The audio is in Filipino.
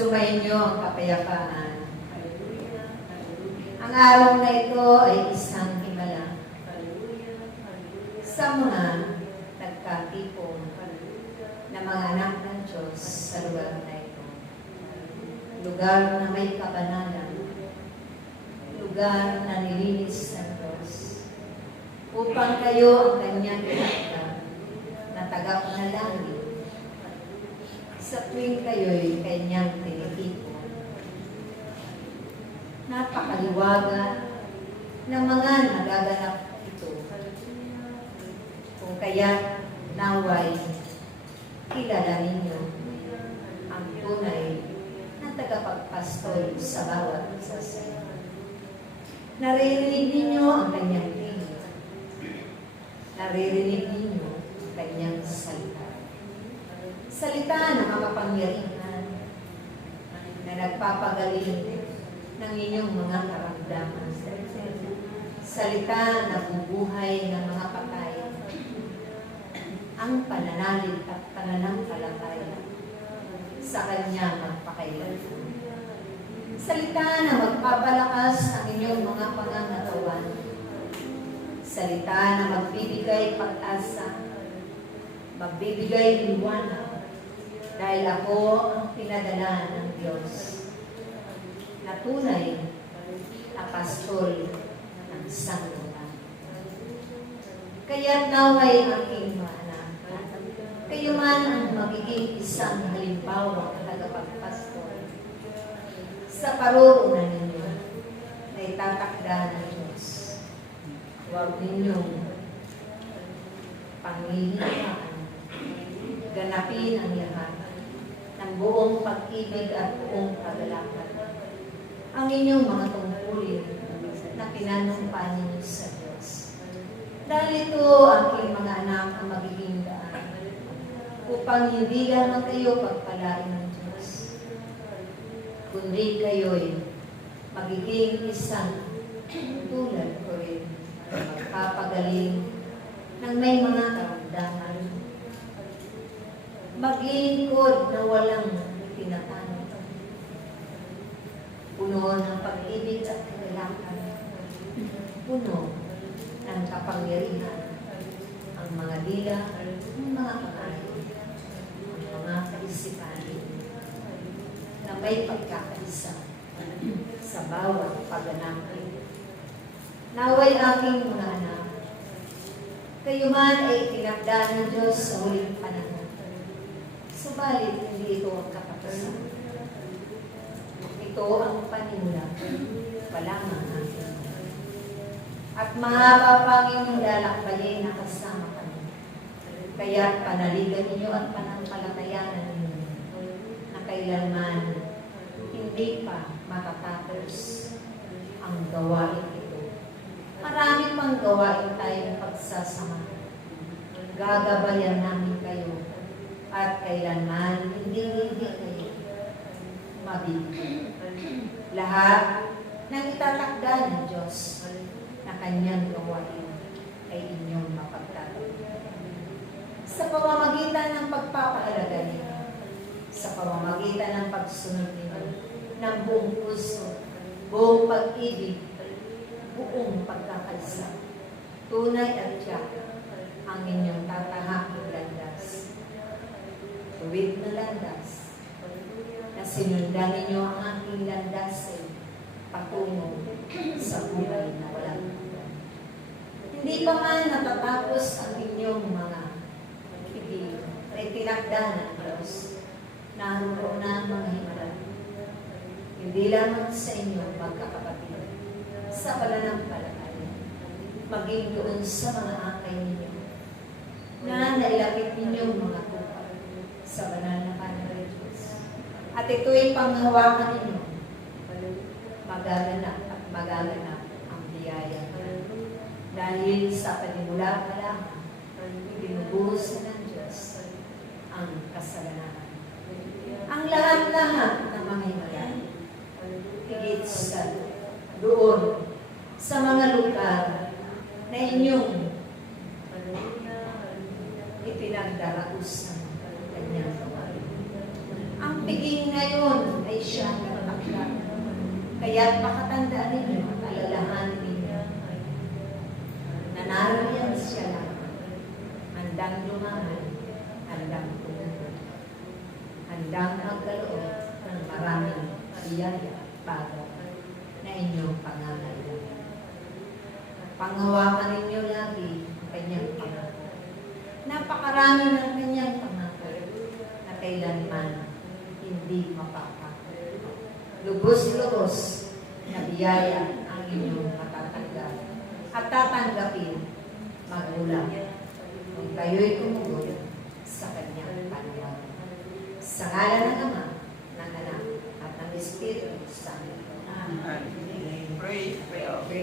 Sumainyo ang kapayapaan. Ang araw na ito ay isang himala sa mga nagkatipon na mga anak ng Diyos sa lugar na ito. Lugar na may kabanalan, lugar na nilinis ng Diyos, upang kayo ang kanyang kinakita na tagapanalangin sa tuwing kayo'y kanyang tinitipon. Napakaliwaga ng mga nagaganap ito. Kung kaya naway kilala ninyo ang tunay na tagapagpastol sa bawat isa sa inyo. Naririnig ninyo ang kanyang tingin. Naririnig ninyo ang kanyang salita. Salita ng makapangyarihan na nagpapagaling ng inyong mga karamdaman. Salita na bubuhay ng mga patay. Ang pananalig at pananampalataya sa kanya magpakailanman. Salita na magpapalakas ang inyong mga pangangatawan. Salita na magbibigay pag-asa, magbibigay liwanag, dahil ako ang pinadala ng Diyos na tunay na pastol ng sanlibutan. Kaya't naway aking mga anak, kayo man ang magiging isang halimbawa na tagapagpastol sa paroonan ninyo na itatakda ng Diyos. Huwag ninyong panglilihaan, ganapin ang lahat ng buong pag-ibig at buong kagalakan. Ang inyong mga tungkulin na pinanumpa ninyo sa Diyos. Dahil ito ang aking mga anak ang magiging daan upang hindi lamang kayo pagpalain ng Diyos, kundi kayo'y magiging isang tulad ko rin magpapagaling ng may mga karamdaman, maglilingkod na walang tinatanong, puno ng pag-ibig at kagalakan, puno ng kapangyarihan, ang mga dila, ang mga kamay, ang mga kaisipan na may pagkakaisa sa bawat pagganap. Naway aking mga anak, kayo man ay itinakda ng Diyos sa huling panahon. Subalit, hindi ito ang katapusan. Ito ang panimula. Wala nga natin. At mahaba pa ang inyong lalakbayin na kasama kami. Kaya panaligan ninyo at pananampalatayanan ninyo na kailanman hindi pa matatapos ang gawain ito. Marami pang gawain tayong pagsasama. Gagabayan namin kayo at kailanman hindi kayo mabibigyan. Lahat ng itatakda ng Diyos na kanyang gawain ay inyong mapagtatuloy. Sa pamamagitan ng pagpapahalaga ninyo, sa pamamagitan ng pagsunod ninyo, ng buong puso, buong pag-ibig, buong pagkakaisa, tunay at tiyak ang inyong tatahaking landas. Tuwid na landas, na sinundan ninyo ang aking landas ay patungo sa buhay na walang hanggan. Hindi pa man natatapos ang inyong mga ibig ay tinakda ng Diyos. Naroon na ang mga himala. Hindi lamang sa inyo magkakapatid, sa pananampalataya, maging doon sa mga akay ninyo, na nailapit ninyong mga tupa sa banal na panahon ng Diyos. At ito'y panghawakan ninyo, magaganap at magaganap ang biyaya. Dahil sa panimula pa lamang, ibinubuhos ng Diyos ang kasalanan. Ang lahat-lahat ng mga himala, higit sa doon, sa mga lugar na inyong ipinagdaraos ng kanyang gawain. Ang piging ngayon ay siyang nakatakda. Kaya't makatandaan ninyo at alalahanin ninyo na naroon siya lang, handang lumahan, handang tumulong, handang magkaloob ng maraming biyaya bago na inyong pangangailangan. Panghawakan ninyo lagi ang kanyang pangako. Napakarami ng kanyang pangako na kailanman hindi mapapako. Lubos-lubos na biyaya ang inyong matatanggap at tatanggapin magmula kung kayo'y tumugon sa kanyang panawagan. Sa ngalan ng Ama, ng Anak,